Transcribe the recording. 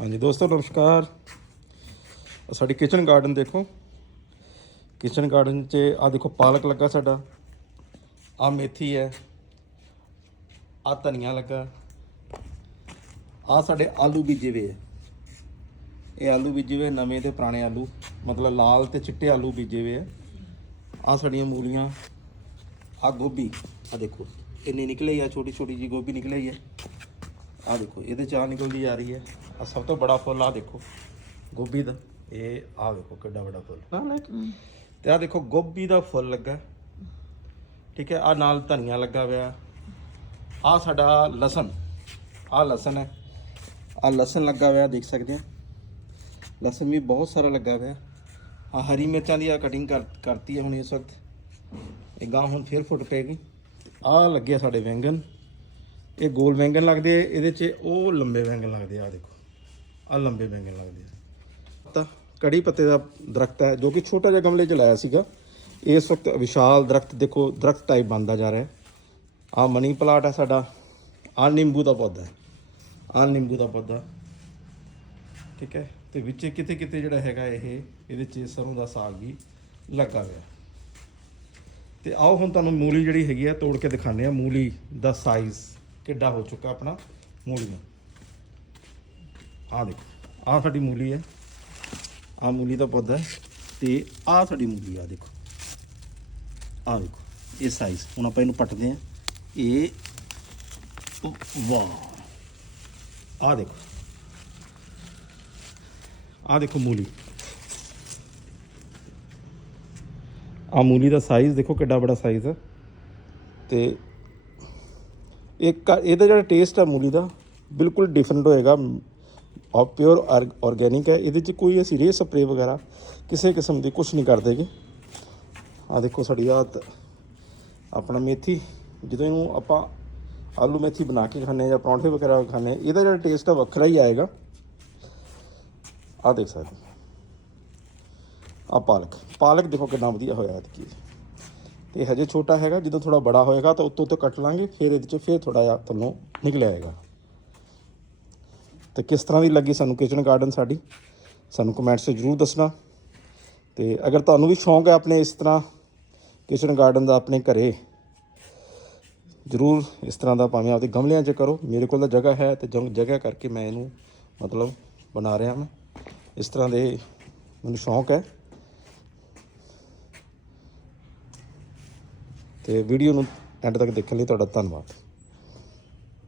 ਹਾਂਜੀ ਦੋਸਤੋ, ਨਮਸਕਾਰ। ਸਾਡੀ ਕਿਚਨ ਗਾਰਡਨ ਦੇਖੋ। ਕਿਚਨ ਗਾਰਡਨ 'ਚ ਆ ਦੇਖੋ, ਪਾਲਕ ਲੱਗਾ ਸਾਡਾ। ਆ ਮੇਥੀ ਹੈ। ਆ ਧਨੀਆ ਲੱਗਾ। ਆ ਸਾਡੇ ਆਲੂ ਬੀਜੇ ਹੋਏ ਆ। ਇਹ ਆਲੂ ਬੀਜੇ ਹੋਏ ਨਵੇਂ ਤੇ ਪੁਰਾਣੇ ਆਲੂ। ਮਤਲਬ ਲਾਲ ਤੇ ਚਿੱਟੇ ਆਲੂ ਬੀਜੇ ਹੋਏ ਆ। ਆ ਸਾਡੀਆਂ ਮੂਲੀਆਂ। ਆ ਗੋਭੀ। ਆ ਦੇਖੋ, ਇੰਨੀ ਨਿਕਲੇ ਆ ਛੋਟੀ ਛੋਟੀ ਜੀ ਗੋਭੀ ਨਿਕਲੇ ਹੈ ਆ ਦੇਖੋ, ਇਹਦੇ ਚਾਹ ਨਿਕਲਦੀ ਜਾ ਰਹੀ ਹੈ ਆ ਸਭ ਤੋਂ ਬੜਾ ਫੁੱਲ ਆ ਦੇਖੋ। ਗੋਭੀ ਦਾ। ਇਹ ਆ ਦੇਖੋ ਕਿੱਡਾ ਵੱਡਾ ਫੁੱਲ। ਤੇ ਆ ਦੇਖੋ ਗੋਭੀ ਦਾ ਫੁੱਲ ਲੱਗਾ। ਠੀਕ ਹੈ ਆ ਨਾਲ ਧਨੀਆ ਲੱਗਾ ਹੋਇਆ। ਆ ਸਾਡਾ ਲਸਣ। ਆ ਲਸਣ ਹੈ। ਆ ਲਸਣ ਲੱਗਾ ਹੋਇਆ ਦੇਖ ਸਕਦੇ ਆ ਲਸਣ ਵੀ ਬਹੁਤ ਸਾਰਾ ਲੱਗਾ ਹੋਇਆ। ਆ ਹਰੀ ਮਿਰਚਾਂ ਦੀ ਆ ਕਟਿੰਗ ਕਰ ਕਰਤੀ ਹੈ ਹੁਣ ਇਸ ਵਕਤ। ਇਹ ਗਾਂ ਹੁਣ ਫੇਰ ਫੁੱਟ ਪਏਗੀ। ਆ ਲੱਗੇ ਸਾਡੇ ਵੈਂਗਨ ਇਹ ਗੋਲ ਵੈਂਗਨ ਲੱਗਦੇ ਇਹਦੇ 'ਚ ਉਹ ਲੰਬੇ ਵੈਂਗਨ ਲੱਗਦੇ ਆ ਦੇਖੋ। ਆ ਲੰਬੇ ਵੈਂਗਨ ਲੱਗਦੇ ਆ। ਤਾਂ ਕੜੀ ਪੱਤੇ ਦਾ ਦਰਖਤ ਹੈ, ਜੋ ਕਿ ਛੋਟਾ ਜਿਹਾ ਗਮਲੇ 'ਚ ਲਾਇਆ ਸੀਗਾ। ਇਸ ਵਕਤ ਵਿਸ਼ਾਲ ਦਰਖਤ, ਦੇਖੋ, ਦਰਖਤ ਟਾਈਪ ਬਣਦਾ ਜਾ ਰਿਹਾ ਹੈ। ਆ ਮਨੀ ਪਲਾਟ ਹੈ ਸਾਡਾ। ਆ ਨਿੰਬੂ ਦਾ ਪੌਦਾ ਹੈ। ਆ ਨਿੰਬੂ ਦਾ ਪੌਦਾ। ਠੀਕ ਹੈ? ਤੇ ਵਿੱਚ ਕਿਤੇ ਕਿਤੇ ਜਿਹੜਾ ਹੈਗਾ ਇਹ, ਇਹਦੇ 'ਚ ਸਰੋਂ ਦਾ ਸਾਗ ਵੀ ਲੱਗਾ ਹੋਇਆ। ਤੇ ਆਓ ਹੁਣ ਤੁਹਾਨੂੰ ਮੂਲੀ ਜਿਹੜੀ ਹੈਗੀ ਆ, ਤੋੜ ਕੇ ਦਿਖਾਉਂਦੇ ਆ ਮੂਲੀ ਦਾ ਸਾਈਜ਼ ਕਿੱਡਾ ਹੋ ਚੁੱਕਾ ਆਪਣਾ, ਮੂਲੀ ਦਾ ਆ ਦੇਖੋ। ਆਹ ਸਾਡੀ ਮੂਲੀ ਹੈ। ਆਹ ਮੂਲੀ ਦਾ ਪੌਦਾ ਹੈ ਤੇ ਆਹ ਸਾਡੀ ਮੂਲੀ ਆ ਦੇਖੋ। ਆਹ ਦੇਖੋ, ਇਹ ਸਾਈਜ਼ ਹੁਣ ਆਪਾਂ ਇਹਨੂੰ ਪੱਟਦੇ ਆ ਇਹ ਵਾਹ। ਆਹ ਦੇਖੋ। ਆਹ ਦੇਖੋ ਮੂਲੀ। ਆ ਮੂਲੀ ਦਾ ਸਾਈਜ਼ ਦੇਖੋ ਕਿੱਡਾ ਬੜਾ ਸਾਈਜ਼ ਹੈ। ਤੇ ਇੱਕ ਇਹਦਾ ਜਿਹੜਾ ਟੇਸਟ ਹੈ ਮੂਲੀ ਦਾ, ਬਿਲਕੁਲ ਡਿਫਰੈਂਟ ਹੋਏਗਾ। ਔਰ ਪਿਓਰ ਆਰਗੇਨਿਕ ਹੈ। ਇਹਦੇ 'ਚ ਕੋਈ ਅਸੀਂ ਰੇ ਸਪਰੇ ਵਗੈਰਾ ਕਿਸੇ ਕਿਸਮ ਦੀ ਕੁਝ ਨਹੀਂ ਕਰਦੇਗੇ ਆ ਦੇਖੋ ਸਾਡੀ ਆਤ ਆਪਣਾ ਮੇਥੀ, ਜਦੋਂ ਇਹਨੂੰ ਆਪਾਂ ਆਲੂ ਮੇਥੀ ਬਣਾ ਕੇ ਖਾਂਦੇ ਹਾਂ ਜਾਂ ਪਰੌਂਠੇ ਵਗੈਰਾ ਖਾਂਦੇ ਹਾਂ, ਇਹਦਾ ਜਿਹੜਾ ਟੇਸਟ ਆ ਵੱਖਰਾ ਹੀ ਆਏਗਾ। ਆ ਦੇਖ ਸਕਦੇ ਹੋ। ਆ ਪਾਲਕ ਪਾਲਕ ਦੇਖੋ ਕਿੰਨਾ ਵਧੀਆ ਹੋਇਆ ਕੀ ਤੇ ਹਜੇ ਛੋਟਾ ਹੈਗਾ, ਜਦੋਂ ਥੋੜਾ ਬੜਾ ਹੋਏਗਾ ਤਾਂ ਉੱਤੋਂ ਤੋਂ ਕੱਟ ਲਾਂਗੇ, ਫਿਰ ਇਹਦੇ ਚ ਫਿਰ ਥੋੜਾ ਜਿਹਾ ਤੁਹਾਨੂੰ ਨਿਕਲ ਆਏਗਾ। ਤੇ ਕਿਸ ਤਰ੍ਹਾਂ ਦੀ ਲੱਗੀ ਸਾਨੂੰ ਕਿਚਨ ਗਾਰਡਨ ਸਾਡੀ? ਸਾਨੂੰ ਕਮੈਂਟਸ 'ਚ ਜਰੂਰ ਦੱਸਣਾ। ਤੇ ਅਗਰ ਤੁਹਾਨੂੰ ਵੀ ਸ਼ੌਂਕ ਹੈ ਆਪਣੇ ਇਸ ਤਰ੍ਹਾਂ ਕਿਚਨ ਗਾਰਡਨ ਦਾ ਆਪਣੇ ਘਰੇ, ਜਰੂਰ ਇਸ ਤਰ੍ਹਾਂ ਦਾ ਭਾਵੇਂ ਆਪਦੇ ਗਮਲਿਆਂ 'ਚ ਕਰੋ। ਮੇਰੇ ਕੋਲ ਤਾਂ ਜਗ੍ਹਾ ਹੈ ਤੇ ਜਗ੍ਹਾ ਕਰਕੇ ਮੈਂ ਇਹਨੂੰ ਮਤਲਬ ਬਣਾ ਰਿਹਾ ਮੈਂ। ਇਸ ਤਰ੍ਹਾਂ ਦੇ ਮੈਨੂੰ ਸ਼ੌਂਕ ਹੈ। ਤੇ ਵੀਡੀਓ ਨੂੰ ਐਂਡ ਤੱਕ ਦੇਖਣ ਲਈ ਤੁਹਾਡਾ ਧੰਨਵਾਦ।